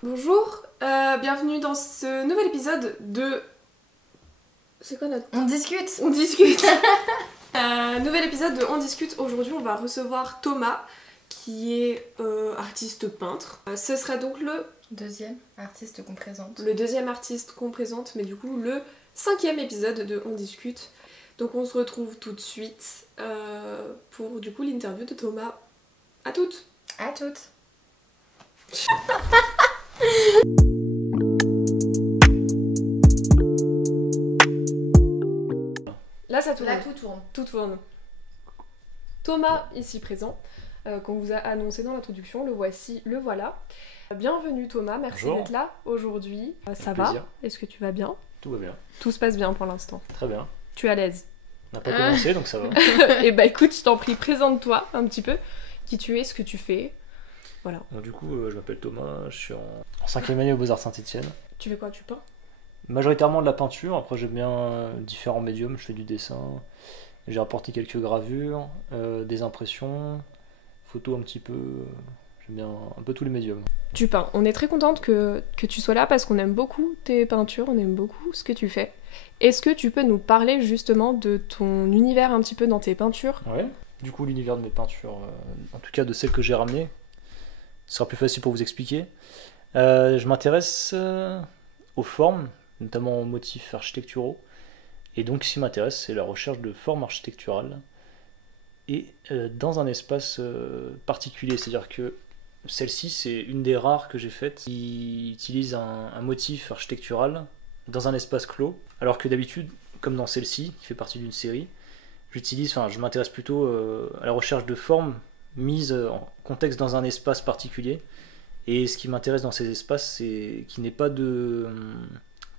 Bonjour, bienvenue dans ce nouvel épisode de... C'est quoi notre... On discute. On discute. Nouvel épisode de On discute. Aujourd'hui on va recevoir Thomas qui est artiste peintre. Ce sera donc le Deuxième artiste qu'on présente. Le deuxième artiste qu'on présente, mais du coup le 5e épisode de On discute. Donc on se retrouve tout de suite pour du coup l'interview de Thomas. À toutes. À toutes. Là ça tourne. Là tout tourne. Tout tourne. Thomas, ici présent, qu'on vous a annoncé dans l'introduction, le voici, le voilà. Bienvenue Thomas, merci Bonjour. d'être là aujourd'hui. Ça plaisir. va? Est-ce que tu vas bien? Tout va bien. Tout se passe bien pour l'instant. Très bien. Tu es à l'aise? On n'a pas commencé, donc ça va. Eh bah écoute, je t'en prie, présente-toi un petit peu. Qui tu es, ce que tu fais. Voilà. Donc, du coup, je m'appelle Thomas, je suis en 5e année au Beaux-Arts Saint-Étienne. Tu fais quoi? Tu peins? Majoritairement de la peinture, après j'aime bien différents médiums, je fais du dessin, j'ai apporté quelques gravures, des impressions, photos un petit peu, j'aime bien un peu tous les médiums. Tu peins. On est très contente que tu sois là parce qu'on aime beaucoup tes peintures, on aime beaucoup ce que tu fais. Est-ce que tu peux nous parler justement de ton univers un petit peu dans tes peintures? Ouais. Du coup, l'univers de mes peintures, en tout cas de celles que j'ai ramenées, ce sera plus facile pour vous expliquer. Je m'intéresse aux formes, notamment aux motifs architecturaux. Et donc, ce qui m'intéresse, c'est la recherche de formes architecturales et dans un espace particulier. C'est-à-dire que celle-ci, c'est une des rares que j'ai faites qui utilise un motif architectural dans un espace clos. Alors que d'habitude, comme dans celle-ci, qui fait partie d'une série, je m'intéresse plutôt à la recherche de formes mises en contexte dans un espace particulier. Et ce qui m'intéresse dans ces espaces, c'est qu'il n'y ait pas de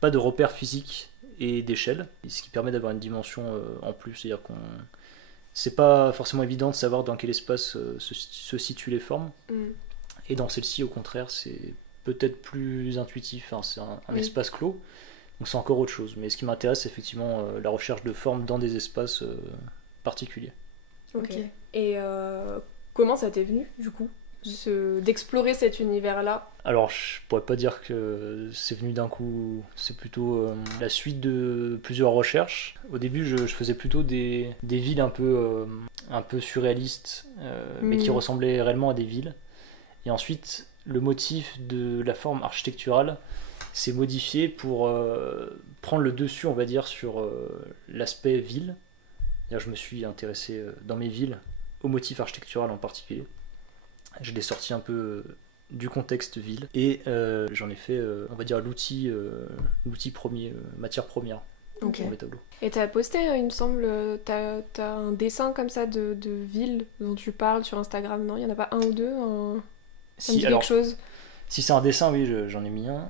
repères physiques et d'échelle, ce qui permet d'avoir une dimension en plus. C'est-à-dire qu'on c'est pas forcément évident de savoir dans quel espace se situent les formes. Et dans celle-ci, au contraire, c'est peut-être plus intuitif. Enfin, c'est un espace clos, donc c'est encore autre chose. Mais ce qui m'intéresse, c'est effectivement la recherche de formes dans des espaces particuliers. Ok. Et comment ça t'est venu du coup d'explorer cet univers-là? Alors, je pourrais pas dire que c'est venu d'un coup, c'est plutôt la suite de plusieurs recherches. Au début, je faisais plutôt des villes un peu surréalistes, mais qui ressemblaient réellement à des villes. Et ensuite, le motif de la forme architecturale s'est modifié pour prendre le dessus, on va dire, sur l'aspect ville. C'est-à-dire, je me suis intéressé dans mes villes au motif architectural en particulier. Je l'ai sorti un peu du contexte ville et j'en ai fait, on va dire, l'outil premier, matière première pour mes tableaux. Et t'as posté, il me semble, t'as un dessin comme ça de ville dont tu parles sur Instagram, non? Il y en a pas un ou deux? Ça me dit quelque chose? Si c'est un dessin, oui, j'en ai mis un.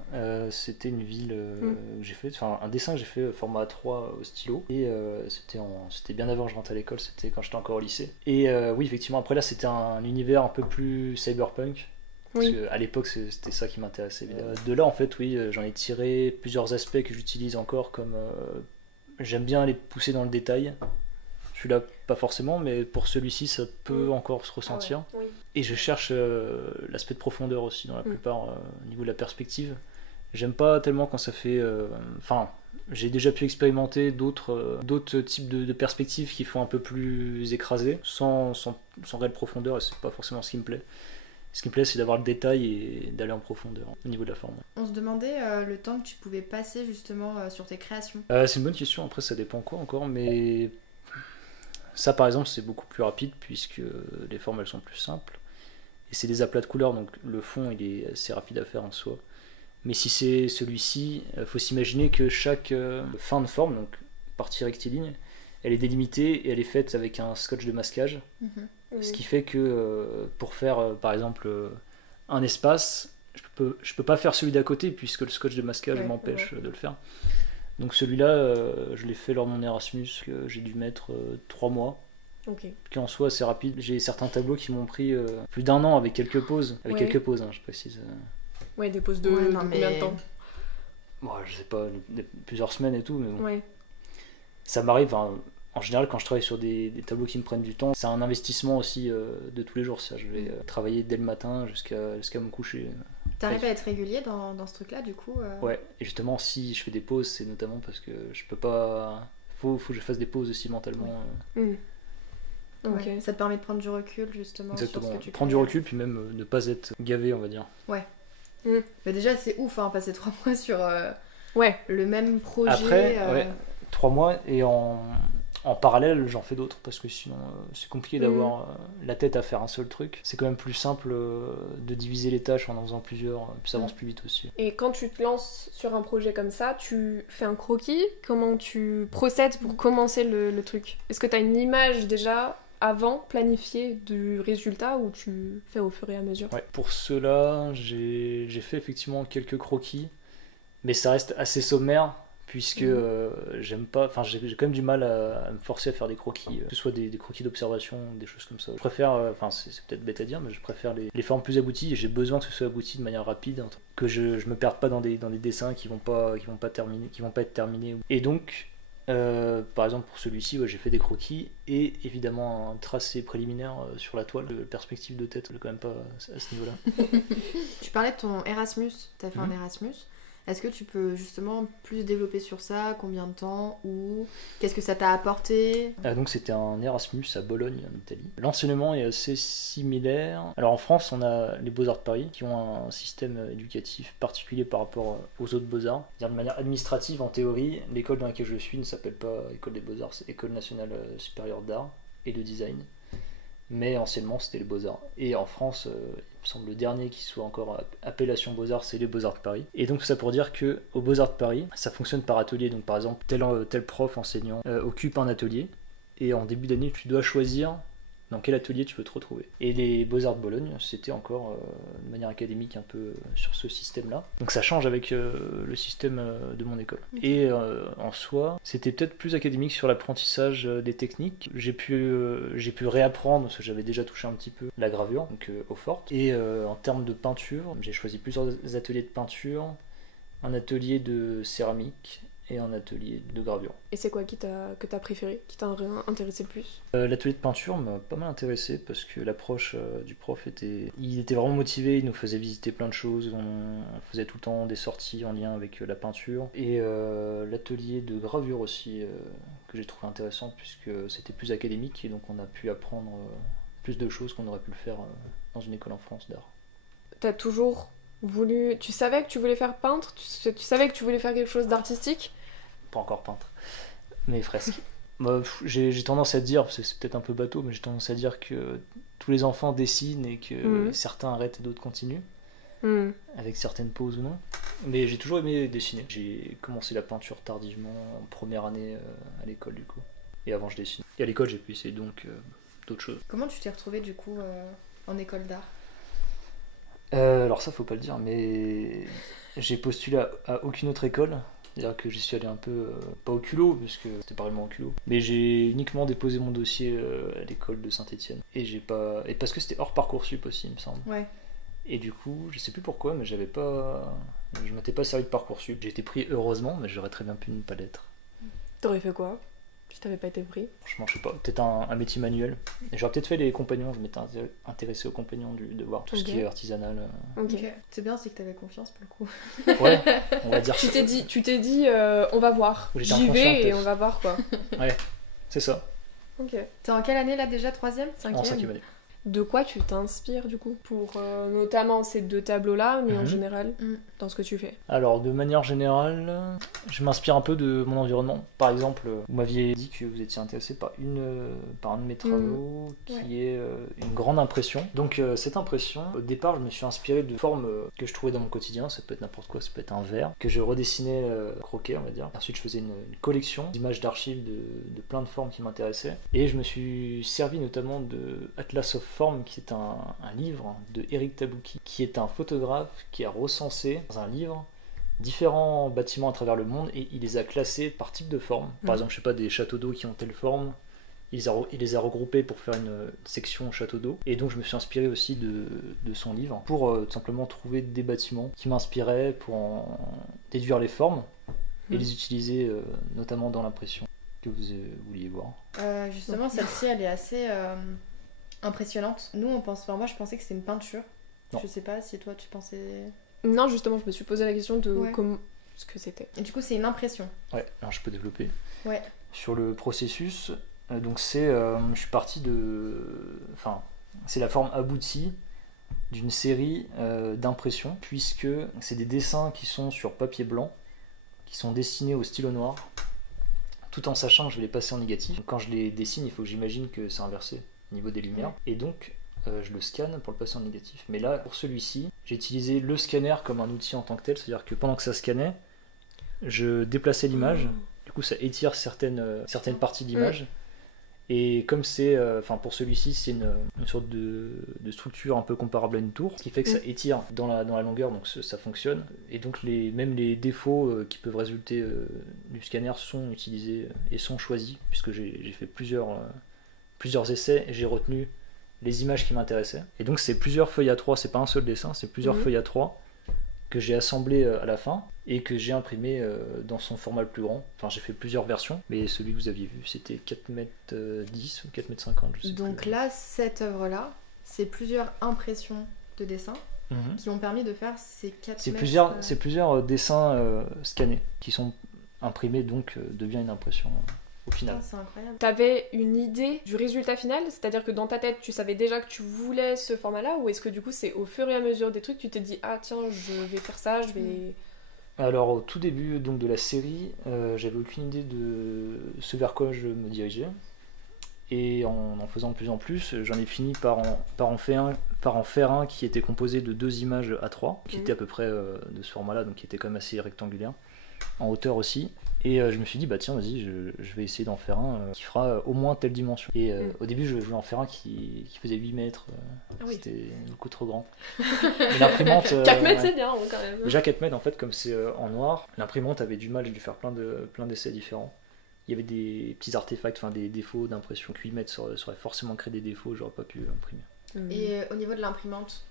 C'était une ville que j'ai fait, enfin un dessin que j'ai fait format A3 au stylo. Et c'était bien avant que je rentre à l'école, c'était quand j'étais encore au lycée. Et oui, effectivement, après là, c'était un univers un peu plus cyberpunk. Parce qu'à l'époque, c'était ça qui m'intéressait. De là, en fait, oui, j'en ai tiré plusieurs aspects que j'utilise encore, comme j'aime bien les pousser dans le détail. Celui-là, pas forcément, mais pour celui-ci, ça peut encore se ressentir. Ah ouais. Et je cherche l'aspect de profondeur aussi dans la plupart au niveau de la perspective. J'aime pas tellement quand ça fait... j'ai déjà pu expérimenter d'autres types de perspectives qui font un peu plus écrasées, sans réelle profondeur, et c'est pas forcément ce qui me plaît. Ce qui me plaît, c'est d'avoir le détail et d'aller en profondeur au niveau de la forme. On se demandait le temps que tu pouvais passer justement sur tes créations. C'est une bonne question, après ça dépend quoi encore, mais... Ça par exemple c'est beaucoup plus rapide puisque les formes elles sont plus simples et c'est des aplats de couleurs donc le fond il est assez rapide à faire en soi. Mais si c'est celui-ci, il faut s'imaginer que chaque fin de forme, donc partie rectiligne, elle est délimitée et elle est faite avec un scotch de masquage. Ce qui fait que pour faire par exemple un espace, je peux pas faire celui d'à côté puisque le scotch de masquage m'empêche de le faire. Donc celui-là, je l'ai fait lors de mon Erasmus, que j'ai dû mettre 3 mois. Qui en soi assez rapide. J'ai certains tableaux qui m'ont pris plus d'1 an avec quelques pauses. Quelques pauses, je précise. Ouais, des pauses de combien de temps? Bon, je sais pas, plusieurs semaines et tout, mais bon. Ouais. Ça m'arrive, en général, quand je travaille sur des tableaux qui me prennent du temps, c'est un investissement aussi de tous les jours. Ça. Je vais travailler dès le matin jusqu'à me coucher. T'arrives à être régulier dans ce truc-là, du coup Ouais, et justement, si je fais des pauses, c'est notamment parce que je peux pas. Faut que je fasse des pauses aussi mentalement. Ok. Ouais. Ça te permet de prendre du recul, justement, Exactement. sur ce que tu Prendre crées. du recul, puis même ne pas être gavé, on va dire. Mais déjà, c'est ouf, hein, passer 3 mois sur Ouais. le même projet. Après, ouais, 3 mois, et en parallèle, j'en fais d'autres, parce que sinon, c'est compliqué d'avoir la tête à faire un seul truc. C'est quand même plus simple de diviser les tâches en faisant plusieurs, puis ça avance plus vite aussi. Et quand tu te lances sur un projet comme ça, tu fais un croquis? Comment tu procèdes pour commencer le truc? Est-ce que tu as une image déjà avant planifiée du résultat ou tu fais au fur et à mesure? Ouais, pour cela, j'ai fait effectivement quelques croquis, mais ça reste assez sommaire, puisque j'aime pas, enfin j'ai quand même du mal à me forcer à faire des croquis, que ce soit des croquis d'observation, des choses comme ça. Je préfère, enfin c'est peut-être bête à dire, mais je préfère les formes plus abouties, et j'ai besoin que ce soit abouti de manière rapide, que je me perde pas dans des dessins qui vont pas être terminés. Et donc, par exemple pour celui-ci, ouais, j'ai fait des croquis et évidemment un tracé préliminaire sur la toile. Perspective de tête, quand même pas à ce niveau-là. Tu parlais de ton Erasmus, t'as fait un Erasmus. Est-ce que tu peux justement plus développer sur ça? Combien de temps? Ou qu'est-ce que ça t'a apporté? Donc c'était un Erasmus à Bologne en Italie. L'enseignement est assez similaire. Alors en France, on a les Beaux-Arts de Paris qui ont un système éducatif particulier par rapport aux autres Beaux-Arts. C'est-à-dire de manière administrative, en théorie, l'école dans laquelle je suis ne s'appelle pas École des Beaux-Arts, c'est École nationale supérieure d'art et de design. Mais anciennement c'était les Beaux-Arts. Et en France, il me semble le dernier qui soit encore appellation Beaux-Arts, c'est les Beaux-Arts de Paris. Et donc tout ça pour dire que aux Beaux-Arts de Paris, ça fonctionne par atelier. Donc par exemple, tel prof enseignant occupe un atelier, et en début d'année, tu dois choisir dans quel atelier tu veux te retrouver. Et les Beaux-Arts de Bologne, c'était encore de manière académique un peu sur ce système-là. Donc ça change avec le système de mon école. Et en soi, c'était peut-être plus académique sur l'apprentissage des techniques. J'ai pu réapprendre, parce que j'avais déjà touché un petit peu la gravure, donc eau forte. Et en termes de peinture, j'ai choisi plusieurs ateliers de peinture, un atelier de céramique, et un atelier de gravure. Et c'est quoi que t'as préféré, qui t'a intéressé le plus? L'atelier de peinture m'a pas mal intéressé parce que l'approche du prof était vraiment motivé, il nous faisait visiter plein de choses, on faisait tout le temps des sorties en lien avec la peinture. Et l'atelier de gravure aussi, que j'ai trouvé intéressant puisque c'était plus académique et donc on a pu apprendre plus de choses qu'on aurait pu le faire dans une école en France d'art. T'as toujours voulu... Tu savais que tu voulais faire peintre? Tu savais que tu voulais faire quelque chose d'artistique? Pas encore peintre, mais fresque. Bah, j'ai tendance à dire, c'est peut-être un peu bateau, mais j'ai tendance à dire que tous les enfants dessinent et que certains arrêtent et d'autres continuent, avec certaines pauses ou non. Mais j'ai toujours aimé dessiner. J'ai commencé la peinture tardivement, en première année à l'école du coup. Et avant je dessinais. Et à l'école j'ai pu essayer donc d'autres choses. Comment tu t'es retrouvé du coup en école d'art? Alors ça faut pas le dire, mais j'ai postulé à aucune autre école. C'est-à-dire que j'y suis allé un peu, pas au culot, parce que c'était pas vraiment au culot, mais j'ai uniquement déposé mon dossier à l'école de Saint-Étienne. Et parce que c'était hors Parcoursup aussi, il me semble. Ouais. Et du coup, je sais plus pourquoi, mais je m'étais pas servi de Parcoursup. J'ai été pris heureusement, mais j'aurais très bien pu ne pas l'être. T'aurais fait quoi si t'avais pas été pris? Franchement, je sais pas, peut-être un métier manuel. Et j'aurais peut-être fait les compagnons, je m'étais intéressé aux compagnons du devoir, tout ce qui est artisanal. Ok. C'est bien, c'est que t'avais confiance pour le coup. Ouais, on va dire Tu ça. t'es dit on va voir. J'étais J'y inconscient, vais et peut-être. on va voir quoi. Ouais, c'est ça, Ok. T'es en quelle année là déjà? 3e? en 5e année. De quoi tu t'inspires du coup pour notamment ces deux tableaux-là, mais en général, Mm. dans ce que tu fais? Alors, de manière générale, je m'inspire un peu de mon environnement. Par exemple, vous m'aviez dit que vous étiez intéressé par un de mes travaux qui est une grande impression. Donc, cette impression, au départ, je me suis inspiré de formes que je trouvais dans mon quotidien. Ça peut être n'importe quoi, ça peut être un verre, que je redessinais croquet, on va dire. Ensuite, je faisais une collection d'images d'archives de plein de formes qui m'intéressaient. Et je me suis servi notamment de Atlas of Form, qui est un livre de Eric Tabouki, qui est un photographe qui a recensé dans un livre différents bâtiments à travers le monde et il les a classés par type de forme. Par exemple, je sais pas, des châteaux d'eau qui ont telle forme, il les a regroupés pour faire une section château d'eau. Et donc je me suis inspiré aussi de son livre pour tout simplement trouver des bâtiments qui m'inspiraient pour en déduire les formes et les utiliser notamment dans l'impression que vous vouliez voir. Justement, celle-ci, elle est assez impressionnante. Nous, moi, je pensais que c'était une peinture. Non. Je sais pas si toi, tu pensais... Non, justement, je me suis posé la question de Ouais. comment ce que c'était. Et du coup, c'est une impression. Ouais, alors je peux développer. Ouais. Sur le processus, donc je suis parti enfin, c'est la forme aboutie d'une série d'impressions, puisque c'est des dessins qui sont sur papier blanc, qui sont dessinés au stylo noir, tout en sachant que je vais les passer en négatif. Donc, quand je les dessine, il faut que j'imagine que c'est inversé au niveau des lumières, et donc je le scanne pour le passer en négatif. Mais là, pour celui-ci, j'ai utilisé le scanner comme un outil en tant que tel, c'est-à-dire que pendant que ça scannait, je déplaçais l'image, du coup ça étire certaines parties de l'image. Et comme c'est, pour celui-ci, c'est une sorte de structure un peu comparable à une tour, ce qui fait que ça étire dans la longueur, donc ça fonctionne. Et donc même les défauts qui peuvent résulter du scanner sont utilisés et sont choisis, puisque j'ai fait plusieurs essais et j'ai retenu les images qui m'intéressaient. Et donc c'est plusieurs feuilles A3, c'est pas un seul dessin, c'est plusieurs feuilles A3 que j'ai assemblé à la fin et que j'ai imprimé dans son format le plus grand. Enfin, j'ai fait plusieurs versions, mais celui que vous aviez vu, c'était 4,10 m ou 4,50 m, je sais Donc plus. là, cette œuvre-là, c'est plusieurs impressions de dessins qui ont permis de faire ces 4 C'est mètres. plusieurs dessins scannés qui sont imprimés, donc devient une impression au final. Putain, c'est incroyable. T'avais une idée du résultat final, c'est-à-dire que dans ta tête tu savais déjà que tu voulais ce format-là, ou est-ce que du coup c'est au fur et à mesure des trucs tu t'es dit ah tiens je vais faire ça, je vais... Alors au tout début donc, de la série, j'avais aucune idée de ce vers quoi je me dirigeais. Et en faisant de plus en plus, j'en ai fini par en faire un qui était composé de 2 images A3, qui étaient à peu près de ce format-là, donc qui était quand même assez rectangulaire, en hauteur aussi. Et je me suis dit, bah tiens, vas-y, je vais essayer d'en faire un qui fera au moins telle dimension. Et au début, je voulais en faire un qui faisait 8 mètres. C'était beaucoup trop grand. Mais l'imprimante... 4 mètres c'est bien quand même. Déjà 4 mètres, en fait, comme c'est en noir, l'imprimante avait du mal, j'ai dû faire plein d'essais différents. Il y avait des petits artefacts, enfin des défauts d'impression. 8 mètres, ça aurait forcément créé des défauts, j'aurais pas pu imprimer. Et au niveau de l'imprimante,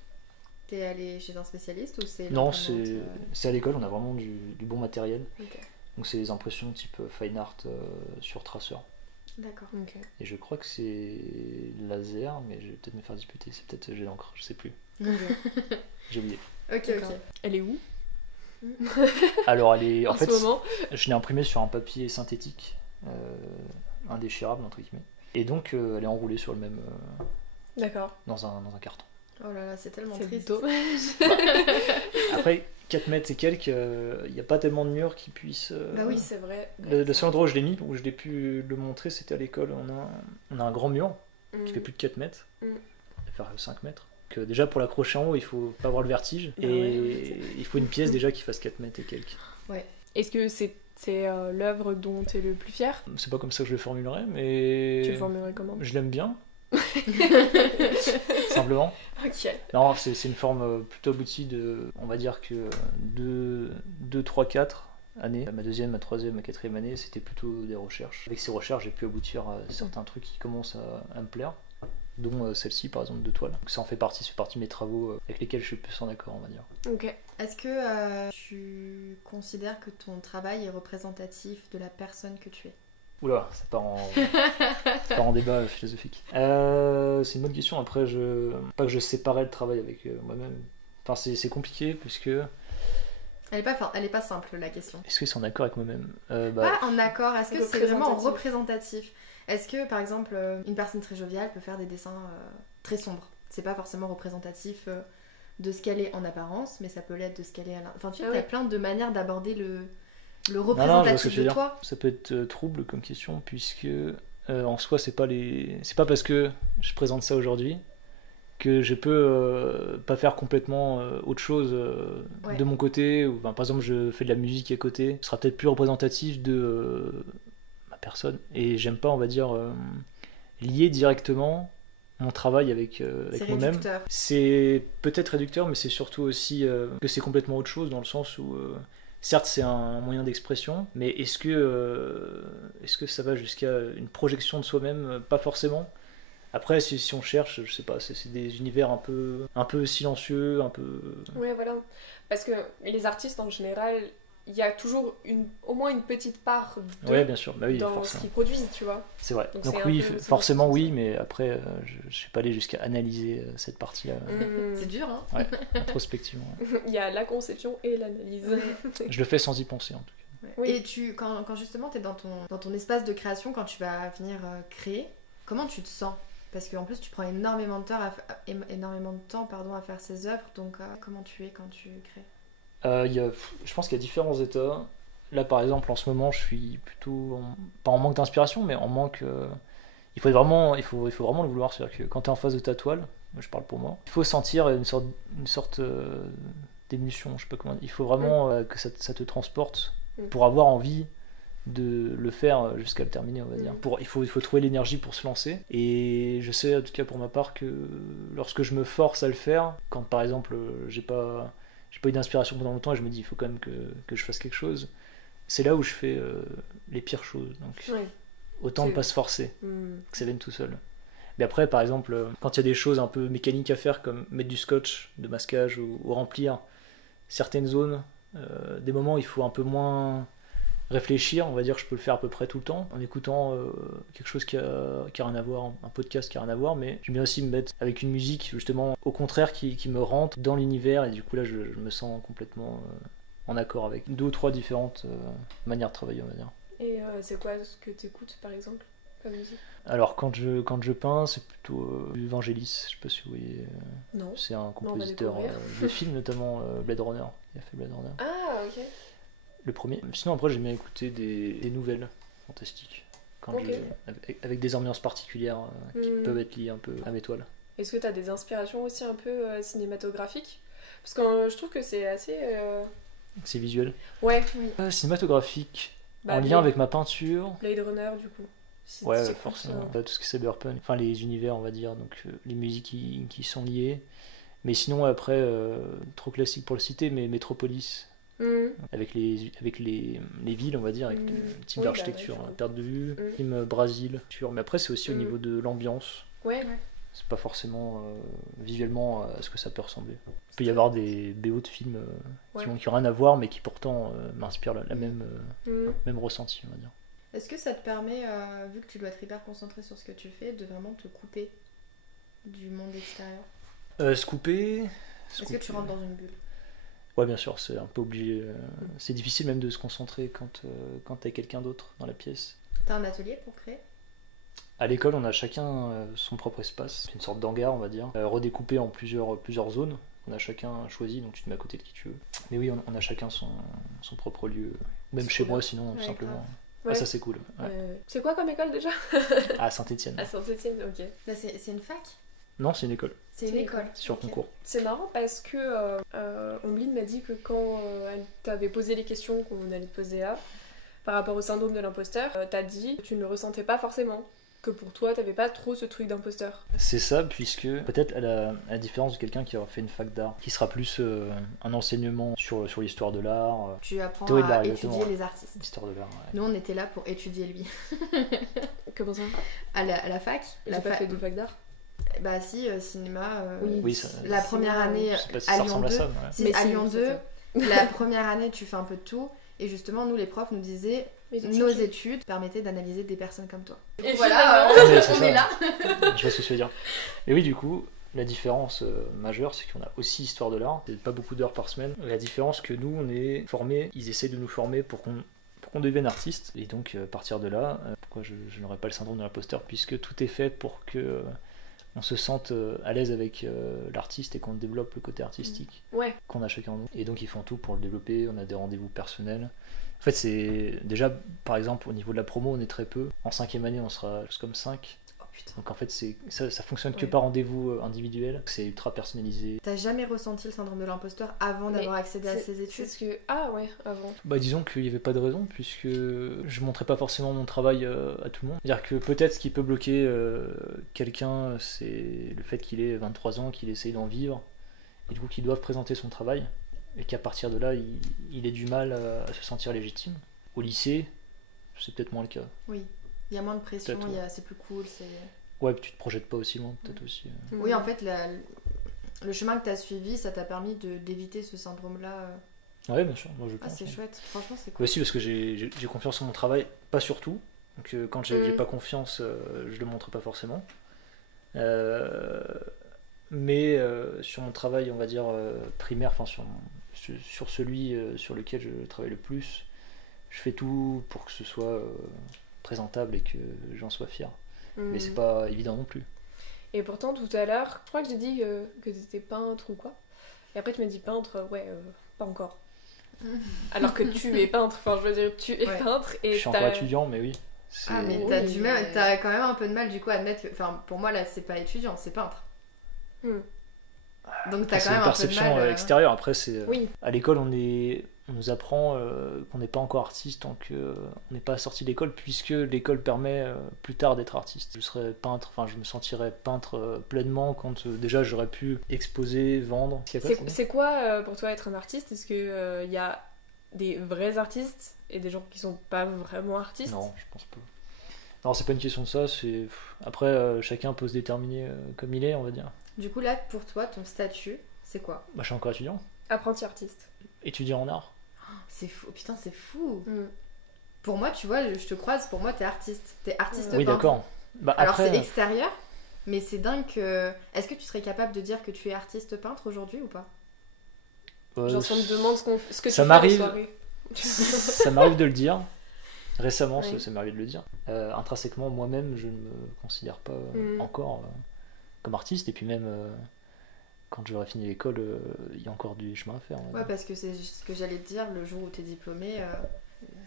t'es allé chez un spécialiste ou c'est... Non, c'est à l'école, on a vraiment du bon matériel. Okay. Donc c'est des impressions type fine art sur traceur. D'accord. Okay. Et je crois que c'est laser, mais je vais peut-être me faire disputer, c'est peut-être jet d'encre, je sais plus. J'ai oublié. Ok. Elle est où? Alors elle est... en fait, ce moment je l'ai imprimée sur un papier synthétique, indéchirable entre guillemets. Et donc elle est enroulée sur le même... D'accord. Dans un carton. Oh là là, c'est tellement triste. Après, 4 mètres et quelques, il n'y a pas tellement de murs qui puissent... Bah oui, c'est vrai. Le seul endroit où je l'ai mis, où je l'ai pu le montrer, c'était à l'école. On a un grand mur qui fait plus de 4 mètres. Il va faire 5 mètres. Donc, déjà, pour l'accrocher en haut, il faut pas avoir le vertige. Et il faut une pièce déjà qui fasse 4 mètres et quelques. Ouais. Est-ce que c'est l'œuvre dont tu es le plus fier? C'est pas comme ça que je le formulerais, mais... Tu le formulerais comment? Je l'aime bien. Simplement. Ok. Non, c'est une forme plutôt aboutie de, on va dire que 2, 3, 4 années. Ma deuxième, ma troisième, ma quatrième année, c'était plutôt des recherches. Avec ces recherches, j'ai pu aboutir à certains trucs qui commencent à me plaire, dont celle-ci par exemple de toile. Donc ça en fait partie de mes travaux avec lesquels je suis plus en accord, on va dire. Ok. Est-ce que tu considères que ton travail est représentatif de la personne que tu es? Oula, ça part en débat philosophique. C'est une bonne question. Après, pas que je séparais le travail avec moi-même. Enfin, c'est compliqué puisque... Elle est pas simple la question. Est-ce que c'est en accord avec moi-même? Pas en accord, est-ce que c'est vraiment représentatif? Est-ce que par exemple une personne très joviale peut faire des dessins très sombres? C'est pas forcément représentatif de ce qu'elle est en apparence, mais ça peut l'être de ce qu'elle est à l'intérieur. Enfin, tu vois, t'as plein de manières d'aborder le représentatif de toi. Ça peut être trouble comme question, puisque en soi, c'est pas parce que je présente ça aujourd'hui que je peux pas faire complètement autre chose de mon côté. Ou, par exemple, je fais de la musique à côté. Ce sera peut-être plus représentatif de ma personne. Et j'aime pas, on va dire, lier directement mon travail avec moi-même. Réducteur. C'est peut-être réducteur, mais c'est surtout aussi que c'est complètement autre chose, dans le sens où certes c'est un moyen d'expression, mais est-ce que ça va jusqu'à une projection de soi-même? Pas forcément. Après, si on cherche, je sais pas, c'est des univers un peu silencieux, un peu... Ouais, voilà. Parce que les artistes en général, il y a toujours au moins une petite part ouais, bien sûr. Bah oui, dans forcément. ce qu'ils produisent, tu vois. C'est vrai. Donc Donc c'est oui, forcément c'est oui, mais après, je ne suis pas allé jusqu'à analyser cette partie-là. C'est dur, hein. Ouais, introspectivement. Ouais. Il y a la conception et l'analyse. Je le fais sans y penser, en tout cas. Ouais. Oui. Et quand justement tu es dans ton espace de création, quand tu vas venir créer, comment tu te sens? Parce qu'en plus tu prends énormément de temps à faire ces œuvres, donc comment tu es quand tu crées? Je pense qu'il y a différents états. Là, par exemple, en ce moment, je suis plutôt pas en manque d'inspiration, mais en manque. Il faut vraiment le vouloir. C'est-à-dire que quand tu es en face de ta toile, je parle pour moi, il faut sentir une sorte d'émulsion. Je sais pas comment. Il faut vraiment que ça te transporte pour avoir envie de le faire jusqu'à le terminer, on va dire. Il faut trouver l'énergie pour se lancer. Et je sais, en tout cas pour ma part, que lorsque je me force à le faire, quand par exemple j'ai pas eu d'inspiration pendant longtemps et je me dis il faut quand même que je fasse quelque chose, c'est là où je fais les pires choses. Donc autant ne pas se forcer, que ça vienne tout seul. Mais après, par exemple, quand il y a des choses un peu mécaniques à faire, comme mettre du scotch de masquage ou remplir certaines zones, des moments où il faut un peu moins réfléchir, on va dire que je peux le faire à peu près tout le temps en écoutant quelque chose qui a rien à voir, un podcast qui a rien à voir, mais j'aime bien aussi me mettre avec une musique justement au contraire qui me rentre dans l'univers, et du coup là je me sens complètement en accord avec 2 ou 3 différentes manières de travailler, on va dire. Et c'est quoi ce que tu écoutes par exemple comme musique? Alors quand je peins, c'est plutôt Vangelis, je sais pas si vous voyez. Non. C'est un compositeur de films, notamment Blade Runner. Il a fait Blade Runner. Ah, ok. Le premier. Sinon après j'aime bien écouter des nouvelles fantastiques. Avec des ambiances particulières qui peuvent être liées un peu à mes toiles. Est-ce que tu as des inspirations aussi un peu cinématographiques? Parce que je trouve que c'est assez... C'est visuel. Ouais. Cinématographique, en lien avec ma peinture. Blade Runner du coup. Ouais, forcément. Tout ce qui est cyberpunk, enfin les univers on va dire, donc les musiques qui sont liées. Mais sinon après, trop classique pour le citer, mais Metropolis, avec les villes on va dire, avec le type d'architecture, perte de vue, film Brésil. Mais après c'est aussi au niveau de l'ambiance. Ouais. C'est pas forcément visuellement à ce que ça peut ressembler. Il peut y avoir des BO de films qui n'ont rien à voir, mais qui pourtant m'inspirent la même ressenti, on va dire. Est-ce que ça te permet, vu que tu dois être hyper concentré sur ce que tu fais, de vraiment te couper du monde extérieur? Se couper... Est-ce que tu rentres dans une bulle? Ouais, bien sûr, c'est un peu obligé. C'est difficile même de se concentrer quand t'as quelqu'un d'autre dans la pièce. T'as un atelier pour créer? À l'école, on a chacun son propre espace. C'est une sorte d'hangar, on va dire, redécoupé en plusieurs zones. On a chacun choisi, donc tu te mets à côté de qui tu veux. Mais oui, on a chacun son propre lieu. Même chez moi, sinon, tout simplement. Ouais. Ah, ça c'est cool. Ouais. C'est quoi comme école déjà? À Saint-Étienne. À Saint-Étienne, ok. Là, c'est une fac? Non, c'est une école. C'est une école. Sur concours. C'est marrant parce que Ombline m'a dit que quand elle t'avait posé les questions qu'on allait te poser là, par rapport au syndrome de l'imposteur, t'as dit que tu ne le ressentais pas forcément. Que pour toi, t'avais pas trop ce truc d'imposteur. C'est ça, puisque peut-être à la différence de quelqu'un qui aura fait une fac d'art, qui sera plus un enseignement sur l'histoire de l'art. Tu apprends à étudier les artistes. L'histoire de l'art, ouais. Nous, on était là pour étudier lui. Comment ça? À la fac. J'ai pas fait de fac d'art. Bah si, cinéma. Oui, ça, la première année à Lyon 2. Mais à Lyon 2, la première année, tu fais un peu de tout. Et justement, nous, les profs nous disaient nos études permettaient d'analyser des personnes comme toi. Et voilà, on est là. Je vois ce que tu veux dire. Et oui, du coup, la différence majeure, c'est qu'on a aussi histoire de l'art. C'est pas beaucoup d'heures par semaine. La différence que nous, on est formés, ils essaient de nous former pour qu'on devienne artiste. Et donc, à partir de là, pourquoi je n'aurais pas le syndrome de l'imposteur, puisque tout est fait pour que on se sente à l'aise avec l'artiste et qu'on développe le côté artistique qu'on a chacun en nous. Et donc ils font tout pour le développer, on a des rendez-vous personnels. En fait c'est déjà, par exemple au niveau de la promo on est très peu. En 5e année on sera juste comme 5. Oh putain. Donc en fait ça fonctionne que par rendez-vous individuel, c'est ultra personnalisé. T'as jamais ressenti le syndrome de l'imposteur avant d'avoir accédé à ces études? Avant. Bah disons qu'il n'y avait pas de raison, puisque je montrais pas forcément mon travail à tout le monde. C'est-à-dire que peut-être ce qui peut bloquer quelqu'un, c'est le fait qu'il ait 23 ans, qu'il essaye d'en vivre, et du coup qu'il doive présenter son travail, et qu'à partir de là, il ait du mal à se sentir légitime. Au lycée, c'est peut-être moins le cas. Oui, il y a moins de pression, c'est plus cool. Ouais, puis tu te projettes pas aussi loin, peut-être aussi. Oui, en fait, le chemin que tu as suivi, ça t'a permis d'éviter ce syndrome-là Ouais, bien sûr, moi je Ah, pense. c'est Ouais. chouette, franchement, c'est cool. Ouais, aussi parce que j'ai confiance en mon travail, pas sur tout. Donc quand j'ai pas confiance, je le montre pas forcément. Euh, mais sur mon travail, on va dire primaire, enfin sur celui sur lequel je travaille le plus, je fais tout pour que ce soit présentable et que j'en sois fier. Mais c'est pas évident non plus. Et pourtant, tout à l'heure, je crois que j'ai dit que t'étais peintre ou quoi. Et après, tu m'as dit peintre, pas encore. Alors que tu es peintre, enfin, je veux dire, tu es peintre. Et je suis encore étudiant, mais oui. Ah, mais t'as quand même un peu de mal du coup à admettre que. Enfin, pour moi, là, c'est pas étudiant, c'est peintre. Donc t'as quand même un peu de mal. C'est une perception extérieure. Après, Oui. À l'école, on nous apprend qu'on n'est pas encore artiste tant qu'on n'est pas sorti de l'école, puisque l'école permet plus tard d'être artiste. Je serais peintre, enfin je me sentirais peintre pleinement quand déjà j'aurais pu exposer, vendre. C'est quoi pour toi être un artiste? Est-ce que y a des vrais artistes et des gens qui sont pas vraiment artistes? Non, je pense pas. Non, c'est pas une question de ça. Après, chacun peut se déterminer comme il est, on va dire. Du coup, là, pour toi, ton statut, c'est quoi? Je suis encore étudiant. Apprenti artiste. Étudiant en art. C'est fou, putain, c'est fou. Pour moi, tu vois, je te croise, pour moi, t'es artiste. T'es artiste Oui, peintre. d'accord. Alors, après... c'est extérieur, mais c'est dingue que... Est-ce que tu serais capable de dire que tu es artiste peintre aujourd'hui ou pas? Genre, si on me demande ce que tu ça fais m'arrive... les soirées. Ça m'arrive de le dire. Récemment, ça m'arrive de le dire. Intrinsèquement, moi-même, je ne me considère pas encore comme artiste. Et puis même... quand j'aurai fini l'école, il y a encore du chemin à faire. Ouais, parce que c'est ce que j'allais te dire, le jour où t'es diplômé,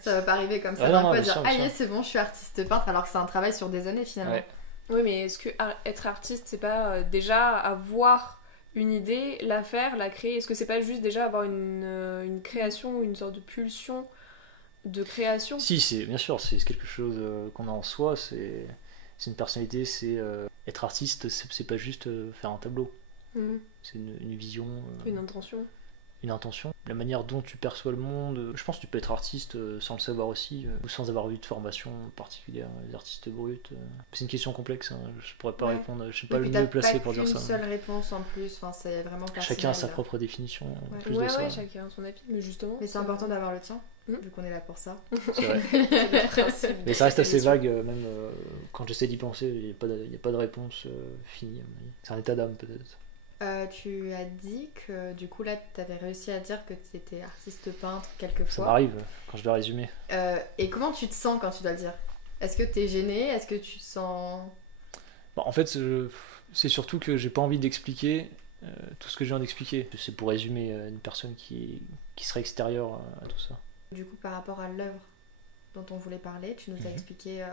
ça va pas arriver comme ça. Non, pas dire, c'est bon, je suis artiste peintre, alors que c'est un travail sur des années finalement. Ouais. Oui, mais est-ce que être artiste, c'est pas déjà avoir une idée, la faire, la créer? Est-ce que c'est pas juste déjà avoir une création, une sorte de pulsion de création? Si, bien sûr, c'est quelque chose qu'on a en soi, c'est une personnalité, être artiste, c'est pas juste faire un tableau. C'est une vision, une intention, la manière dont tu perçois le monde. Je pense que tu peux être artiste sans le savoir aussi, ou sans avoir eu de formation particulière. Les artistes bruts, c'est une question complexe, hein. Je pourrais pas répondre, je suis pas le mieux placé pour dire ça. Une seule réponse en plus, enfin, c'est vraiment personnel. Chacun a sa propre définition. Ouais, chacun a son avis, mais justement. Mais c'est important d'avoir le tien, vu qu'on est là pour ça. C'est vrai. Mais ça reste assez vague, même quand j'essaie d'y penser, il n'y a pas de réponse finie. C'est un état d'âme peut-être. Tu as dit que du coup là tu avais réussi à dire que tu étais artiste peintre quelques fois. Ça m'arrive quand je dois résumer. Et comment tu te sens quand tu dois le dire? Est-ce que tu es gêné? Est-ce que tu te sens... En fait c'est surtout que j'ai pas envie d'expliquer tout ce que je viens d'expliquer. C'est pour résumer une personne qui serait extérieure à tout ça. Du coup par rapport à l'œuvre dont on voulait parler, tu nous as expliqué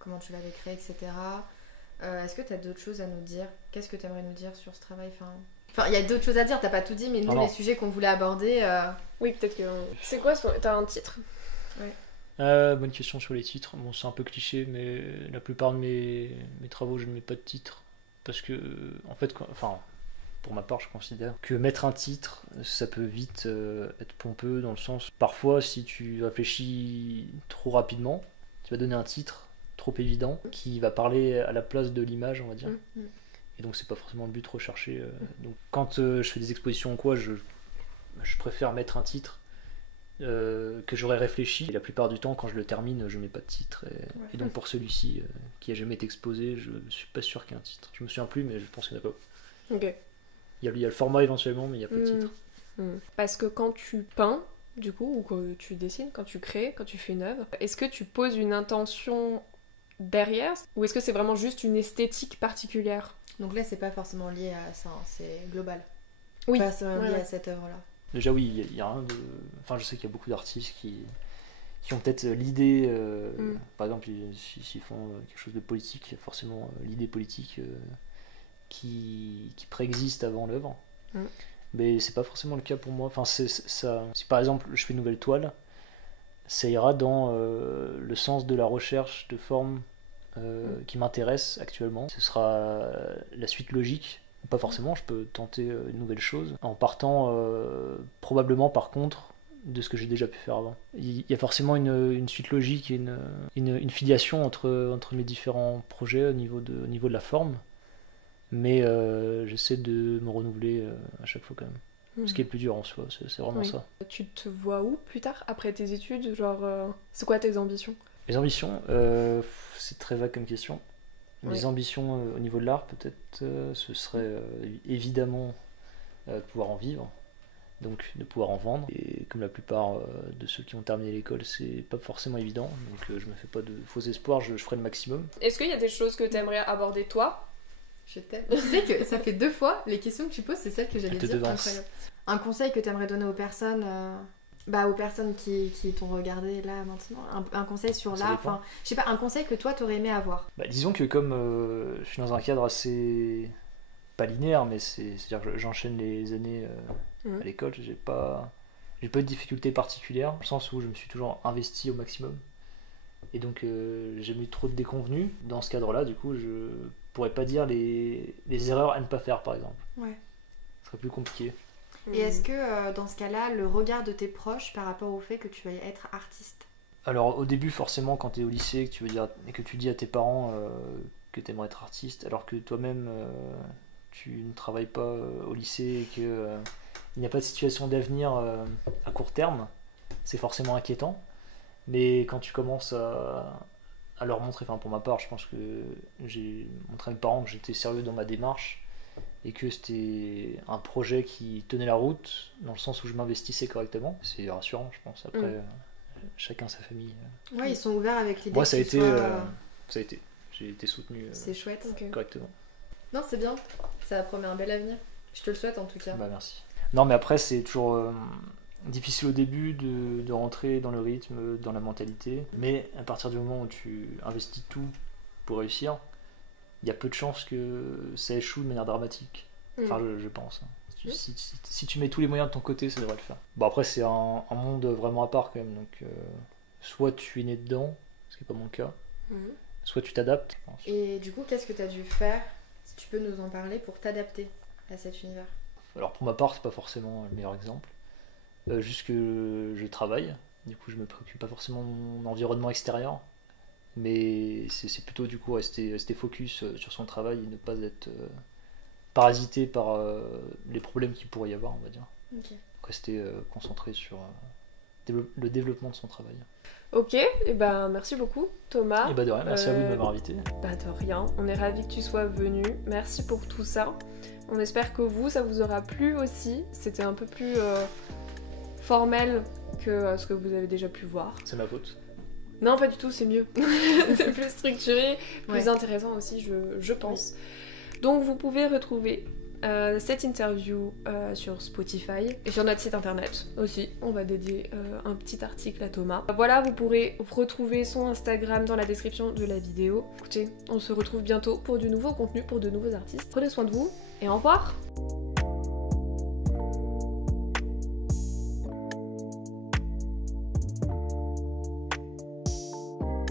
comment tu l'avais créée, etc. Est-ce que tu as d'autres choses à nous dire? Qu'est-ce que tu aimerais nous dire sur ce travail? Enfin, il y a d'autres choses à dire, t'as pas tout dit, mais nous, les sujets qu'on voulait aborder... Oui, peut-être que... C'est quoi T'as un titre? Bonne question sur les titres. Bon, c'est un peu cliché, mais la plupart de mes travaux, je ne mets pas de titre. Parce que, en fait, pour ma part, je considère que mettre un titre, ça peut vite être pompeux, dans le sens... Parfois, si tu réfléchis trop rapidement, tu vas donner un titre trop évident, qui va parler à la place de l'image, on va dire. Et donc c'est pas forcément le but recherché. Donc quand je fais des expositions ou quoi, je préfère mettre un titre que j'aurais réfléchi. Et la plupart du temps, quand je le termine, je mets pas de titre. Et donc pour celui-ci, qui a jamais été exposé, je suis pas sûr qu'il y ait un titre. Je me souviens plus, mais je pense qu'il n'y en a pas. Ok. Il y a le format éventuellement, mais il n'y a pas de titre. Parce que quand tu peins, du coup, ou que tu dessines, quand tu crées, quand tu fais une œuvre, est-ce que tu poses une intention derrière, ou est-ce que c'est vraiment juste une esthétique particulière? Donc là, c'est pas forcément lié à ça, hein, c'est global. Oui. Pas forcément lié à cette œuvre-là. Déjà, oui, il y a rien de... Enfin, je sais qu'il y a beaucoup d'artistes qui ont peut-être l'idée... Par exemple, s'ils font quelque chose de politique, il y a forcément l'idée politique qui préexiste avant l'œuvre. Mais c'est pas forcément le cas pour moi. Enfin, si par exemple, je fais une nouvelle toile, ça ira dans le sens de la recherche de forme qui m'intéresse actuellement. Ce sera la suite logique. Pas forcément, je peux tenter une nouvelle chose en partant probablement par contre de ce que j'ai déjà pu faire avant. Il y a forcément une suite logique et une filiation entre mes différents projets au niveau de la forme, mais j'essaie de me renouveler à chaque fois quand même. Ce qui est le plus dur en soi, c'est vraiment ça. Tu te vois où plus tard, après tes études? Genre, c'est quoi tes ambitions? Les ambitions, c'est très vague comme question. Mes ambitions au niveau de l'art, peut-être, ce serait évidemment de pouvoir en vivre, donc de pouvoir en vendre. Et comme la plupart de ceux qui ont terminé l'école, c'est pas forcément évident, donc je me fais pas de faux espoirs, je ferai le maximum. Est-ce qu'il y a des choses que tu aimerais aborder toi? Je t'aime. Tu sais que ça fait 2 fois, les questions que tu poses, c'est celles que j'allais dire. Incroyable. Un conseil que tu aimerais donner aux personnes, aux personnes qui t'ont regardé là maintenant, un conseil sur l'art, enfin, je sais pas, un conseil que toi t'aurais aimé avoir. Disons que comme je suis dans un cadre assez pas linéaire, mais c'est-à-dire que j'enchaîne les années à l'école, j'ai pas eu de difficultés particulières, dans le sens où je me suis toujours investi au maximum. Et donc j'ai mis trop de déconvenues. Dans ce cadre-là, du coup, je pourrais pas dire les erreurs à ne pas faire, par exemple. Ouais. Ce serait plus compliqué. Et est-ce que dans ce cas-là, le regard de tes proches par rapport au fait que tu vas être artiste? Alors au début, forcément, quand tu es au lycée et que tu dis à tes parents que tu aimerais être artiste, alors que toi-même tu ne travailles pas au lycée et qu'il n'y a pas de situation d'avenir à court terme, c'est forcément inquiétant. Mais quand tu commences à leur montrer, enfin pour ma part, je pense que j'ai montré à mes parents que j'étais sérieux dans ma démarche et que c'était un projet qui tenait la route, dans le sens où je m'investissais correctement. C'est rassurant, je pense. Après, chacun sa famille. Ouais, ils sont ouverts avec l'idée. Moi, ça a été. J'ai été soutenu c'est chouette. Correctement. Non, c'est bien. Ça promet un bel avenir. Je te le souhaite en tout cas. Merci. Non, mais après, c'est toujours difficile au début de rentrer dans le rythme, dans la mentalité. Mais à partir du moment où tu investis tout pour réussir, il y a peu de chances que ça échoue de manière dramatique. Enfin, je pense. Si tu mets tous les moyens de ton côté, ça devrait le faire. Bon, après, c'est un monde vraiment à part quand même. Donc, soit tu es né dedans, ce qui n'est pas mon cas, soit tu t'adaptes. Et du coup, qu'est-ce que tu as dû faire, si tu peux nous en parler, pour t'adapter à cet univers? Alors, pour ma part, c'est pas forcément le meilleur exemple. Juste que je travaille. Du coup, je me préoccupe pas forcément de mon environnement extérieur. Mais c'est plutôt du coup rester focus sur son travail et ne pas être parasité par les problèmes qu'il pourrait y avoir, on va dire. Okay. Rester concentré sur le développement de son travail. Ok, et merci beaucoup Thomas. Et de rien, merci à vous de m'avoir invité. De rien, on est ravis que tu sois venu, merci pour tout ça. On espère que ça vous aura plu aussi. C'était un peu plus formel que ce que vous avez déjà pu voir. C'est ma faute. Non, pas du tout, c'est mieux. C'est plus structuré, plus intéressant aussi, je pense. Donc vous pouvez retrouver cette interview sur Spotify et sur notre site internet aussi. On va dédier un petit article à Thomas. Voilà, vous pourrez retrouver son Instagram dans la description de la vidéo. Écoutez, on se retrouve bientôt pour du nouveau contenu, pour de nouveaux artistes. Prenez soin de vous et au revoir!